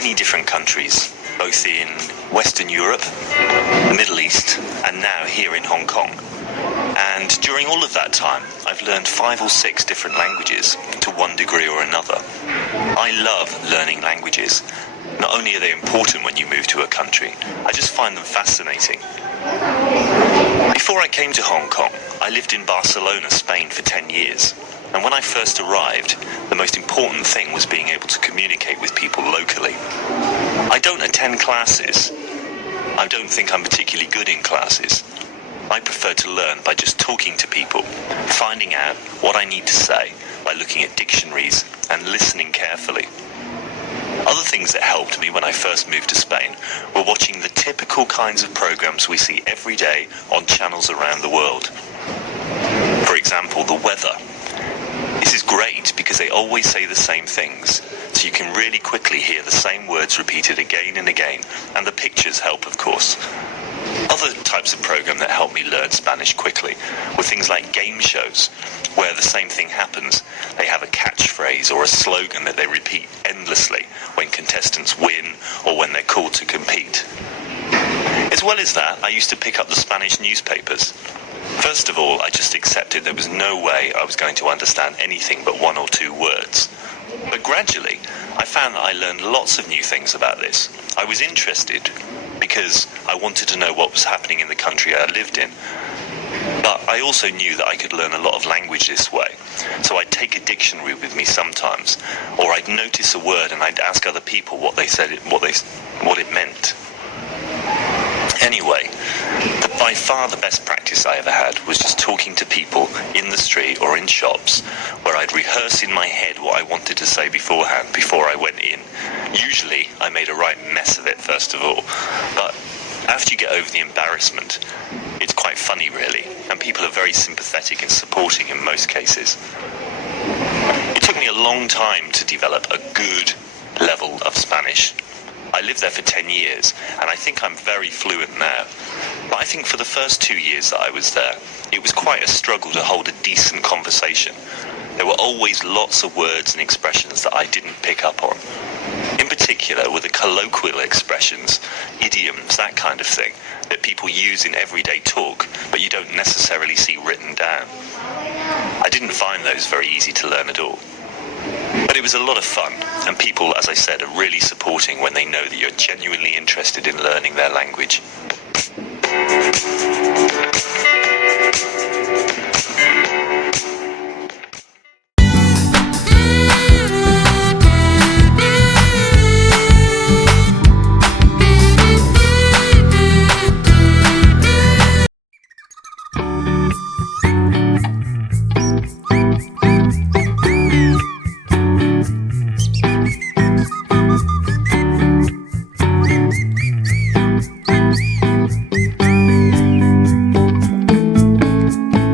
many different countries, both in Western Europe, the Middle East, and now here in Hong Kong. And during all of that time, I've learned 5 or 6 different languages to one degree or another. I love learning languages. Not only are they important when you move to a country, I just find them fascinating. Before I came to Hong Kong, I lived in Barcelona, Spain for 10 years. And when I first arrived, the most important thing was being able to communicate with people locally. I don't attend classes. I don't think I'm particularly good in classes. I prefer to learn by just talking to people, finding out what I need to say by looking at dictionaries and listening carefully. Other things that helped me when I first moved to Spain were watching the typical kinds of programs we see every day on channels around the world. For example, the weather. This is great because they always say the same things, so you can really quickly hear the same words repeated again and again, and the pictures help, of course. Other types of program that helped me learn Spanish quickly were things like game shows, where the same thing happens. They have a catchphrase or a slogan that they repeat endlessly when contestants win or when they're called to compete. As well as that, I used to pick up the Spanish newspapers. First of all, I just accepted there was no way I was going to understand anything but 1 or 2 words. But gradually, I found that I learned lots of new things about this. I was interested because I wanted to know what was happening in the country I lived in. But I also knew that I could learn a lot of language this way. So I'd take a dictionary with me sometimes, or I'd notice a word and I'd ask other people what it meant. Anyway, by far the best practice I ever had was just talking to people in the street or in shops, where I'd rehearse in my head what I wanted to say beforehand before I went in. Usually I made a right mess of it first of all, but after you get over the embarrassment, it's quite funny really, and people are very sympathetic and supporting in most cases. It took me a long time to develop a good level of Spanish. I lived there for 10 years, and I think I'm very fluent now. But I think for the first 2 years that I was there, it was quite a struggle to hold a decent conversation. There were always lots of words and expressions that I didn't pick up on. In particular were the colloquial expressions, idioms, that kind of thing, that people use in everyday talk, but you don't necessarily see written down. I didn't find those very easy to learn at all. But it was a lot of fun, and people, as I said, are really supporting when they know that you're genuinely interested in learning their language.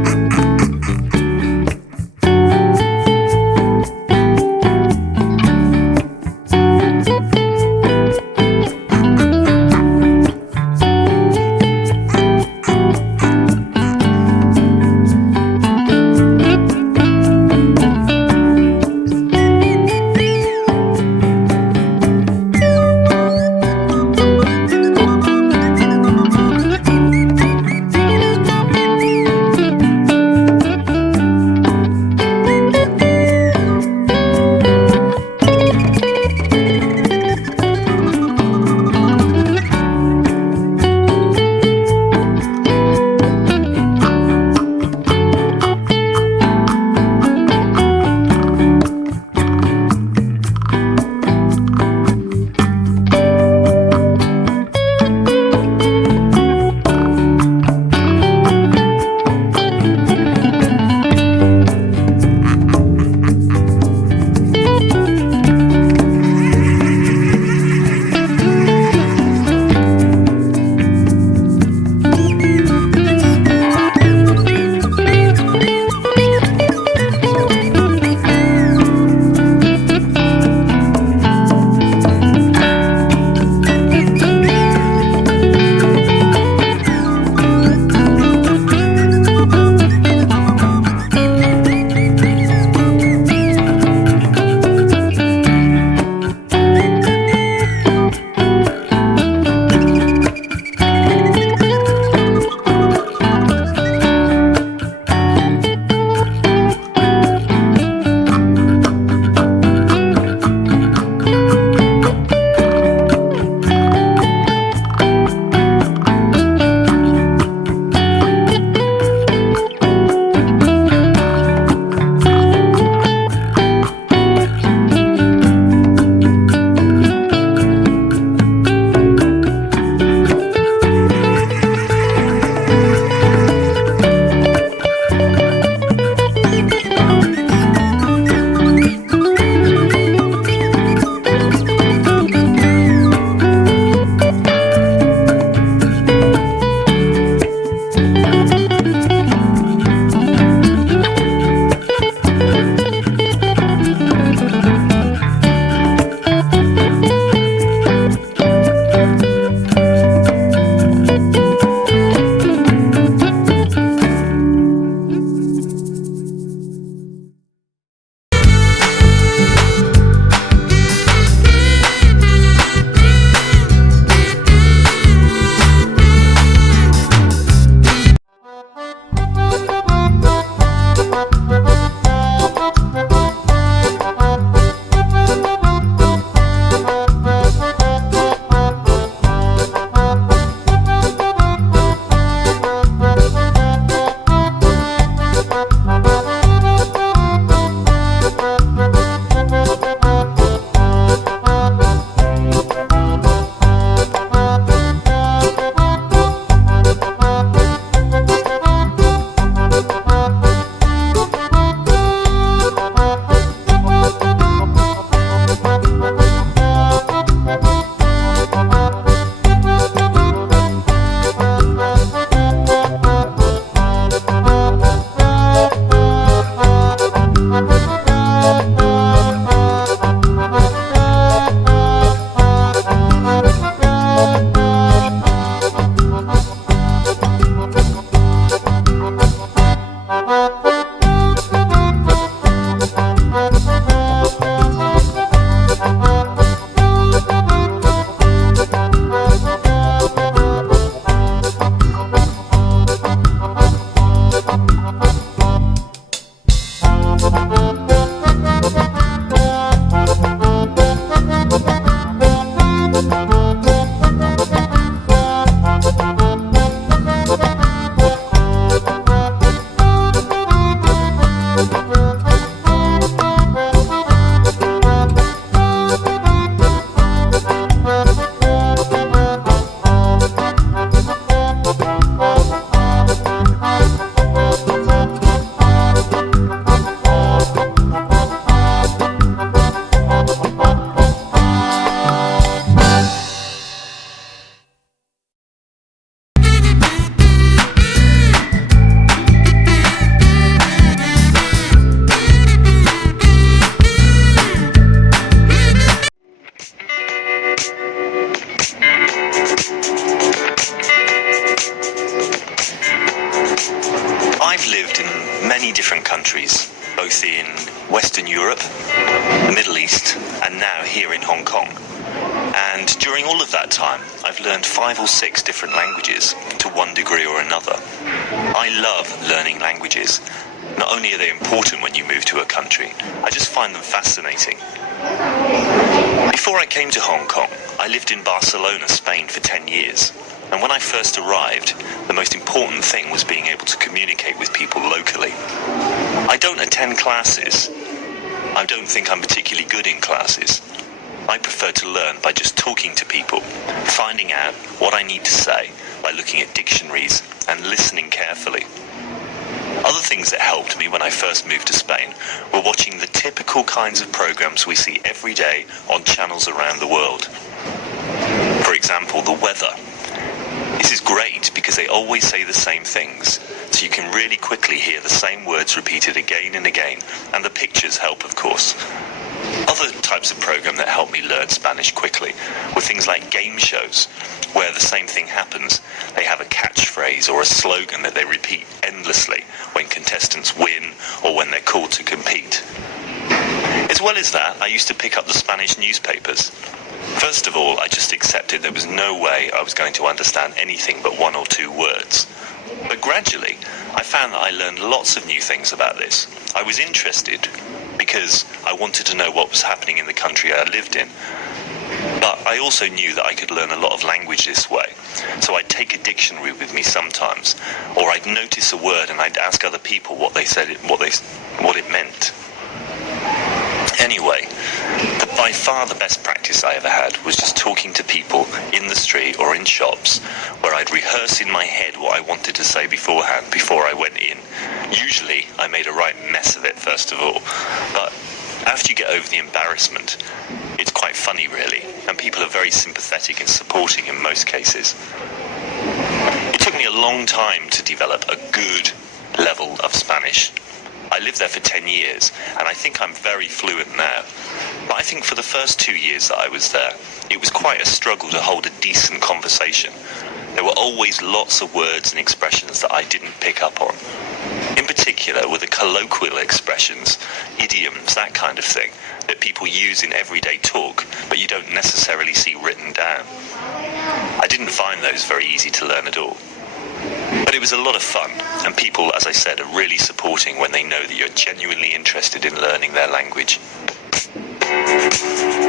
different countries, both in Western Europe, the Middle East, and now here in Hong Kong. And during all of that time, I've learned 5 or 6 different languages to one degree or another. I love learning languages. Not only are they important when you move to a country, I just find them fascinating. Before I came to Hong Kong, I lived in Barcelona, Spain for 10 years. And when I first arrived, the most important thing was being able to communicate with people locally. I don't attend classes. I don't think I'm particularly good in classes. I prefer to learn by just talking to people, finding out what I need to say by looking at dictionaries and listening carefully. Other things that helped me when I first moved to Spain were watching the typical kinds of programs we see every day on channels around the world. For example, the weather. This is great because they always say the same things, so you can really quickly hear the same words repeated again and again, and the pictures help, of course. Other types of program that helped me learn Spanish quickly were things like game shows, where the same thing happens. They have a catchphrase or a slogan that they repeat endlessly when contestants win or when they're called to compete. As well as that, I used to pick up the Spanish newspapers. First of all, I just accepted there was no way I was going to understand anything but 1 or 2 words. But gradually, I found that I learned lots of new things about this. I was interested because I wanted to know what was happening in the country I lived in. But I also knew that I could learn a lot of language this way. So I'd take a dictionary with me sometimes, or I'd notice a word and I'd ask other people what it meant. Anyway, by far the best practice I ever had was just talking to people in the street or in shops where I'd rehearse in my head what I wanted to say beforehand before I went in. Usually I made a right mess of it first of all, but after you get over the embarrassment, it's quite funny really, and people are very sympathetic and supporting in most cases. It took me a long time to develop a good level of Spanish. I lived there for 10 years, and I think I'm very fluent now. But I think for the first 2 years that I was there, it was quite a struggle to hold a decent conversation. There were always lots of words and expressions that I didn't pick up on. In particular were the colloquial expressions, idioms, that kind of thing, that people use in everyday talk, but you don't necessarily see written down. I didn't find those very easy to learn at all. But it was a lot of fun, and people, as I said, are really supporting when they know that you're genuinely interested in learning their language.